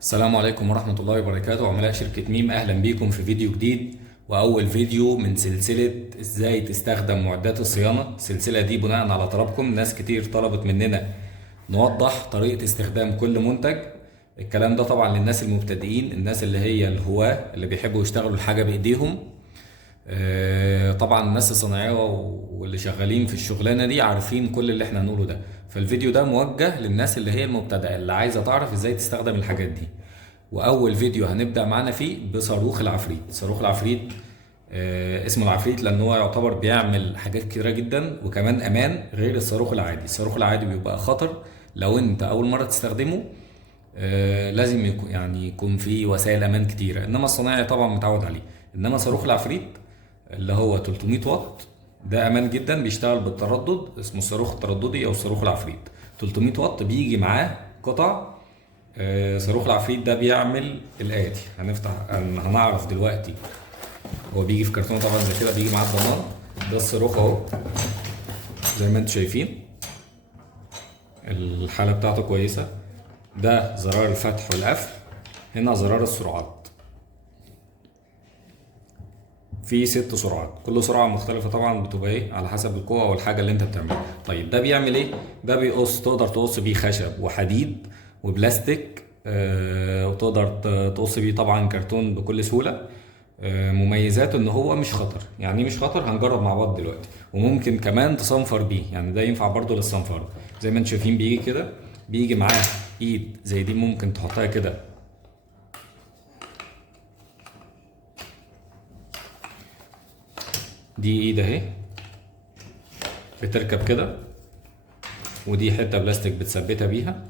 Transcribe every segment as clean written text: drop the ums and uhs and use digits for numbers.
السلام عليكم ورحمة الله وبركاته. عملاء شركة ميم، أهلا بيكم في فيديو جديد وأول فيديو من سلسلة إزاي تستخدم معدات الصيانة. السلسلة دي بناء على طلبكم، ناس كتير طلبت مننا نوضح طريقة استخدام كل منتج. الكلام ده طبعا للناس المبتدئين، الناس اللي هي الهواة اللي بيحبوا يشتغلوا الحاجة بإيديهم. طبعا الناس الصناعية واللي شغالين في الشغلانة دي عارفين كل اللي احنا هنقوله ده. فالفيديو ده موجه للناس اللي هي المبتدئة اللي عايزة تعرف ازاي تستخدم الحاجات دي. واول فيديو هنبدأ معانا فيه بصاروخ العفريت. صاروخ العفريت اسمه العفريت لان هو يعتبر بيعمل حاجات كتيرة جدا وكمان امان غير الصاروخ العادي. الصاروخ العادي بيبقى خطر لو انت اول مرة تستخدمه. لازم يكون فيه وسائل امان كتيرة، انما الصناعي طبعا متعود عليه. انما صاروخ العفريت اللي هو 300 واط ده امان جدا، بيشتغل بالتردد، اسمه الصاروخ الترددي او الصاروخ العفريت. 300 واط بيجي معاه قطع. صاروخ العفريت ده بيعمل الآتي. هنعرف دلوقتي. هو بيجي في كرتون طبعا زي كده، بيجي معاه الضمان. ده الصاروخ اهو زي ما انتم شايفين، الحالة بتاعته كويسة. ده زرار الفتح والقفل، هنا زرار السرعات. في 6 سرعات، كل سرعة مختلفة طبعا، بتبقى ايه على حسب القوة او الحاجة اللي انت بتعملها. طيب ده بيعمل ايه؟ ده بيقص، تقدر تقص بيه خشب وحديد وبلاستيك، وتقدر تقص بيه طبعا كرتون بكل سهولة. مميزاته ان هو مش خطر. يعني مش خطر، هنجرب مع بعض دلوقتي. وممكن كمان تصنفر بيه، يعني ده ينفع برضو للصنفرة. زي ما انتم شايفين بيجي كده، بيجي معاه ايد زي دي، ممكن تحطها كده. دي ايد اهي بتركب كده، ودي حتة بلاستيك بتثبتها بيها.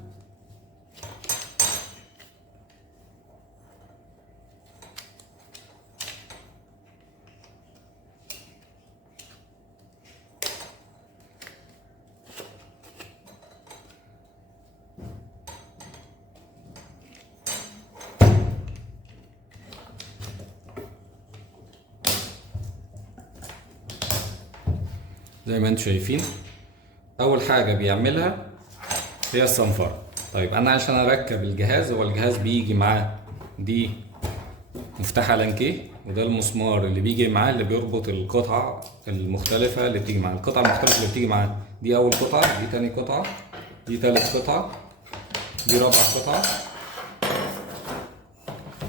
زي ما انتم شايفين، اول حاجة بيعملها هي الصنفرة. طيب انا عشان اركب الجهاز، هو الجهاز بيجي معاه دي مفتاح لانكيه، وده المسمار اللي بيجي معاه اللي بيربط القطع المختلفة اللي بتيجي معاه. القطع المختلفة اللي بتيجي معاه، دي اول قطعة، دي تاني قطعة، دي تالت قطعة، دي رابع قطعة،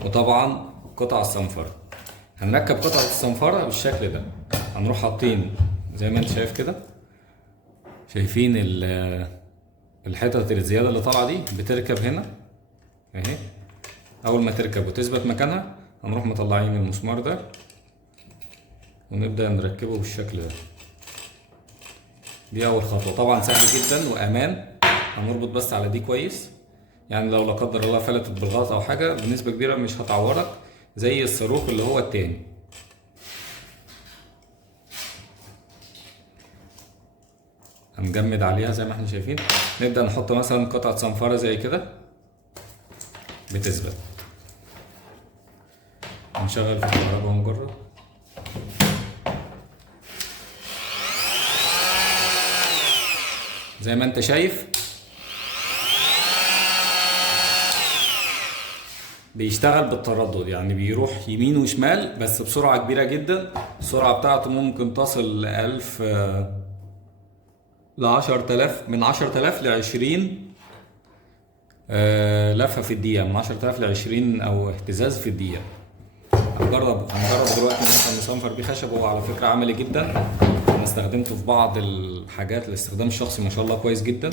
وطبعا قطع الصنفرة. هنركب قطعة الصنفرة بالشكل ده. هنروح حاطين زي ما انت شايف كده، شايفين الحتت الزيادة اللي طالعة دي بتركب هنا اهي. اول ما تركب وتثبت مكانها، هنروح مطلعين المسمار ده ونبدأ نركبه بالشكل ده. دي اول خطوة، طبعا سهل جدا وامان. هنربط بس على دي كويس، يعني لو لا قدر الله فلتت بالغلط او حاجة بنسبة كبيرة مش هتعورك زي الصاروخ اللي هو التاني. هنجمد عليها زي ما احنا شايفين. نبدأ نحط مثلا قطعة صنفرة زي كده بتثبت. هنشغل في الكهرباء ونجرب. زي ما انت شايف بيشتغل بالتردد، يعني بيروح يمين وشمال بس بسرعة كبيرة جدا. السرعة بتاعته ممكن تصل ل1000 ل10000، من 10000 ل20 لفة في الدقيقة، من 10000 ل20 أو اهتزاز في الدقيقة. هنجرب دلوقتي مثلا نصنفر بيه خشب. هو على فكرة عملي جدا، أنا استخدمته في بعض الحاجات الاستخدام الشخصي، ما شاء الله كويس جدا.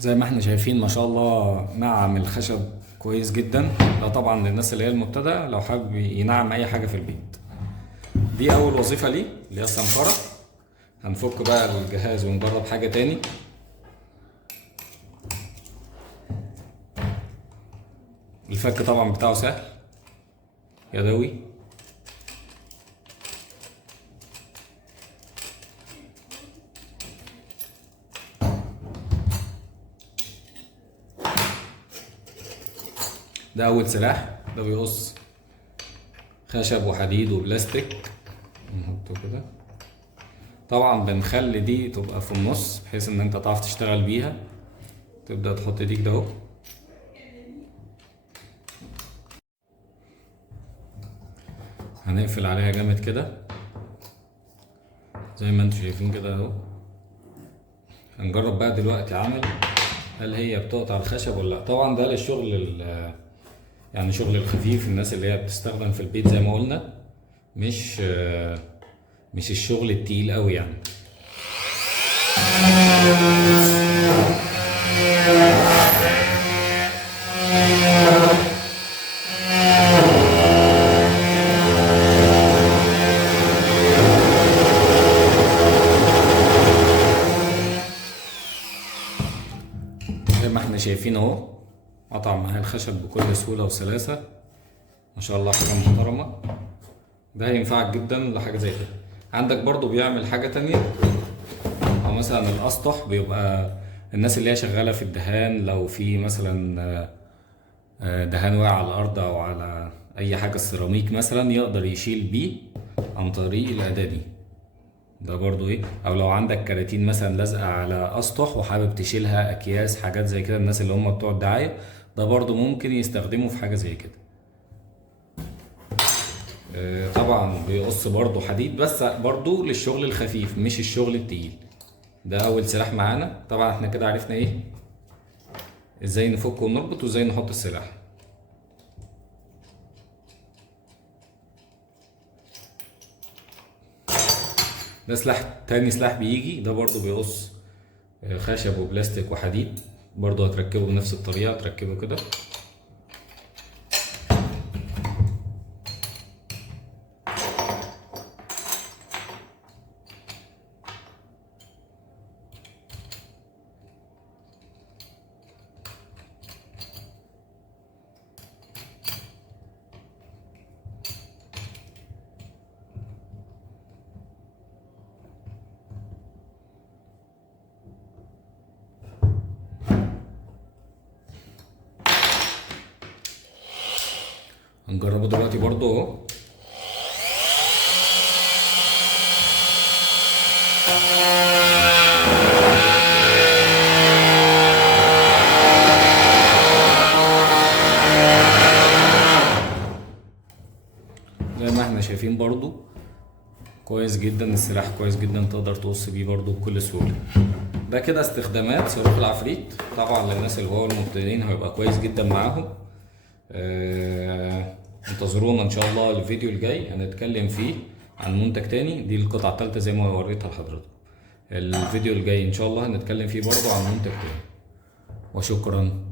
زي ما احنا شايفين ما شاء الله نعم الخشب كويس جدا. ده طبعا للناس اللي هي المبتدئة لو حابب ينعم اي حاجة في البيت. دي اول وظيفة ليه اللي هي الصنفرة. هنفك بقى الجهاز ونجرب حاجة تاني. الفك طبعا بتاعه سهل يدوي. ده اول سلاح، ده بيقص خشب وحديد وبلاستيك. نحطه كده. طبعا بنخلي دي تبقى في النص بحيث ان انت تعرف تشتغل بيها. تبدأ تحط دي كده اهو. هنقفل عليها جامد كده زي ما انتم شايفين كده اهو. هنجرب بقى دلوقتي عمل هل هي بتقطع الخشب ولا لا. طبعا ده للشغل يعني شغل الخفيف، الناس اللي هي بتستخدم في البيت زي ما قلنا، مش الشغل التقيل قوي يعني. زي ما احنا شايفين اهو، قطع معايا الخشب بكل سهولة وسلاسة، ما شاء الله حاجة محترمة. ده هينفعك جدا لحاجة زي كده. عندك برضو بيعمل حاجة تانية، او مثلا الاسطح بيبقى الناس اللي هي شغالة في الدهان، لو في مثلا دهان واقع على الارض او على اي حاجة سيراميك مثلا، يقدر يشيل بيه عن طريق الأداة دي. ده برضو ايه، او لو عندك كراتين مثلا لازقة على اسطح وحابب تشيلها، اكياس، حاجات زي كده، الناس اللي هم بتوع الدعاية، ده برضو ممكن يستخدموا في حاجة زي كده. طبعا بيقص برضو حديد، بس برضو للشغل الخفيف مش الشغل التقيل. ده اول سلاح معانا. طبعا احنا كده عرفنا ايه ازاي نفك ونربط وازاي نحط السلاح. ده سلاح تاني، سلاح بيجي ده برضو بيقص خشب وبلاستيك وحديد. برضو هتركبه بنفس الطريقة، تركبه كده. هنجربه دلوقتي برضو اهو. زي ما احنا شايفين برضو كويس جدا، السلاح كويس جدا، تقدر تقص بيه برضو بكل سهولة. ده كده استخدامات صاروخ العفريت. طبعا للناس اللي هو المبتدئين هيبقى كويس جدا معاهم. انتظرونا ان شاء الله الفيديو الجاي هنتكلم فيه عن منتج تاني. دي القطعة التالتة زي ما وريتها لحضرتك. الفيديو الجاي ان شاء الله هنتكلم فيه برضو عن منتج تاني. وشكرا.